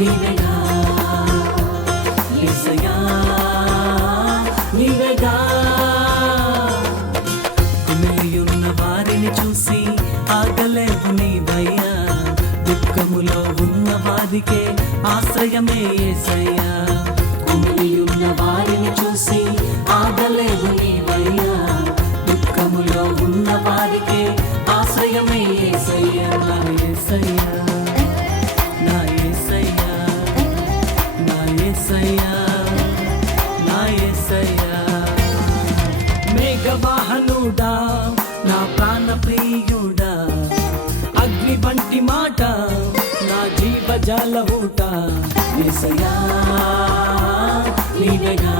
నీవేగా యేసయ్యా నీవేగా కుమిలియున్న వారిని చూసి ఆగలేవు నీవయ్యా దుఃఖములో ఉన్న వారికే ఆశ్రయమే యేసయ్యా కుమిలియున్న వారిని చూసి ఆగలేవు నీవయ్యా దుఃఖములో ఉన్న వారికే ఆశ్రయమే యేసయ్యా నా యేసయ్యా నా యేసయ్యా నా యేసయ్యా నా యేసయ్యా మేఘవాహనుడా నా ప్రాణ ప్రియుడా అగ్ని వంటి మాట నా జీవజాల ఊట యేసయ్యా నీవేగా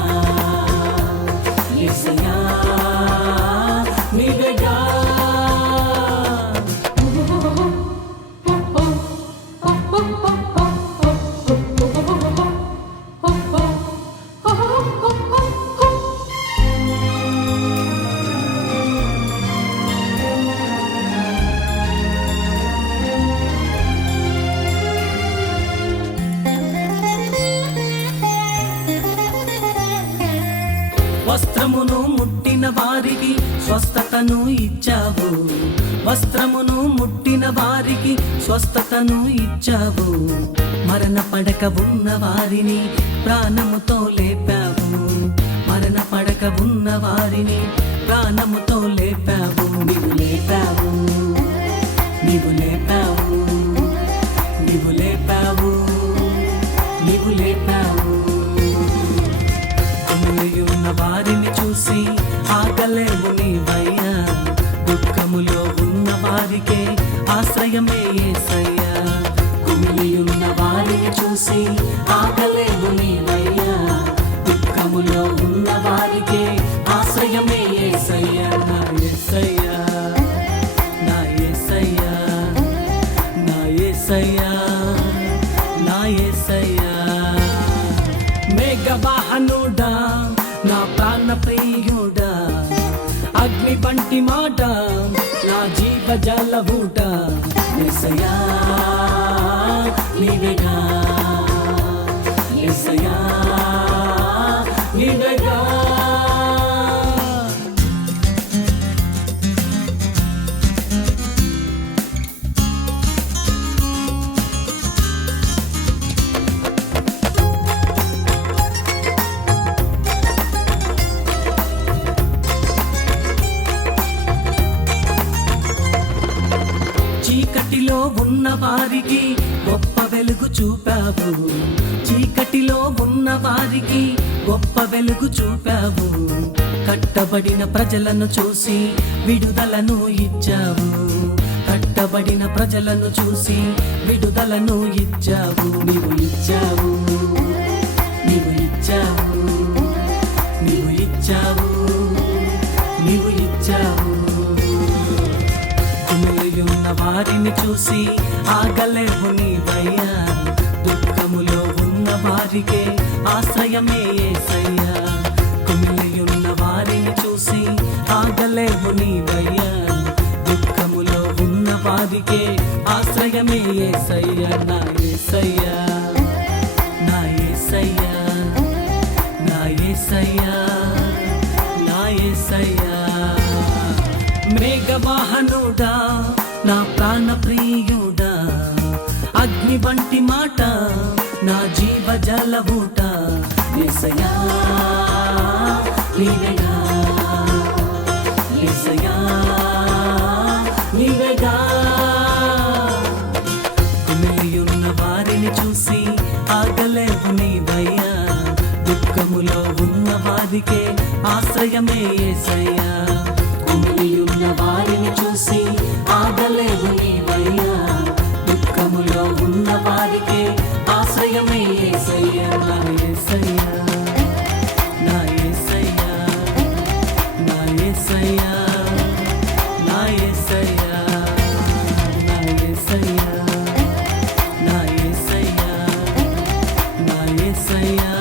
యేసయ్యా నీవేగా వస్త్రమును ముట్టిన వారికి స్వస్థతను ఇచ్చావు వస్త్రమును ముట్టిన వారికి స్వస్థతను ఇచ్చావు మరణ పడక ఉన్న వారిని ప్రాణముతో లేపావు మరణ పడక ఉన్న వారిని ప్రాణముతో లేపావు నీవు లేపావు నీవు లేపావు నీవు లేపావు నీవు లేపావు ఉన్న వారిని చూసి ఆగలేవు నీవయ్యా దుఃఖములో ఉన్న వారికే ఆశ్రయమే యేసయ్యా కుమిలియున్న వారిని చూసి ఆగలేవు నీవయ్యా దుఃఖములో ఉన్న వారికే ఆశ్రయమే యేసయ్యా నా యేసయ్యా నా యేసయ్యా నా యేసయ్యా నా యేసయ్యా మేఘవాహనుడా నా ప్రాణ ప్రియుడా అగ్ని వంటి మాట నా జీవజాల ఊట యేసయ్యా నీవేగా యేసయ్యా నీవేగా చీకటిలో ఉన్న వారికి గొప్ప వెలుగు చూపావు చీకటిలో ఉన్న వారికి గొప్ప వెలుగు చూపావు కట్టబడిన ప్రజలను చూసి విడుదలను ఇచ్చావు కట్టబడిన ప్రజలను చూసి విడుదలను ఇచ్చావు నీవు ఇచ్చావు నీవు ఇచ్చావు నీవు ఇచ్చావు నీవు ఇచ్చావు ఉన్న వారిని చూసి ఆగలేవు నీవయ్యా దుఃఖములో ఉన్న వారికే ఆశ్రయమే యేసయ్యా కుమిలియున్న వారిని చూసి ఆగలేవు నీవయ్యా దుఃఖములో ఉన్న వారికే ఆశ్రయమే యేసయ్యా నా యేసయ్యా నా యేసయ్యా నా యేసయ్యా నా యేసయ్యా మేఘవాహనుడా నా ప్రాణ ప్రియుడా అగ్ని వంటి మాట నా జీవజాల ఊట యేసయ్యా నీవేగా యేసయ్యా నీవేగా కుమిలియున్న వారిని చూసి ఆగలేవు నీవయ్యా దుఃఖములో ఉన్న వారికే ఆశ్రయమే యేసయ్యా కుమిలియున్న వారిని చూసి ఆగలేవు నీవయ్యా దుఃఖములో ఉన్న వారికే ఆశ్రయమే యేసయ్యా నా యేసయ్యా నా యేసయ్యా నా యేసయ్యా నా యేసయ్యా నా యేసయ్యా నా యేసయ్యా నా యేసయ్యా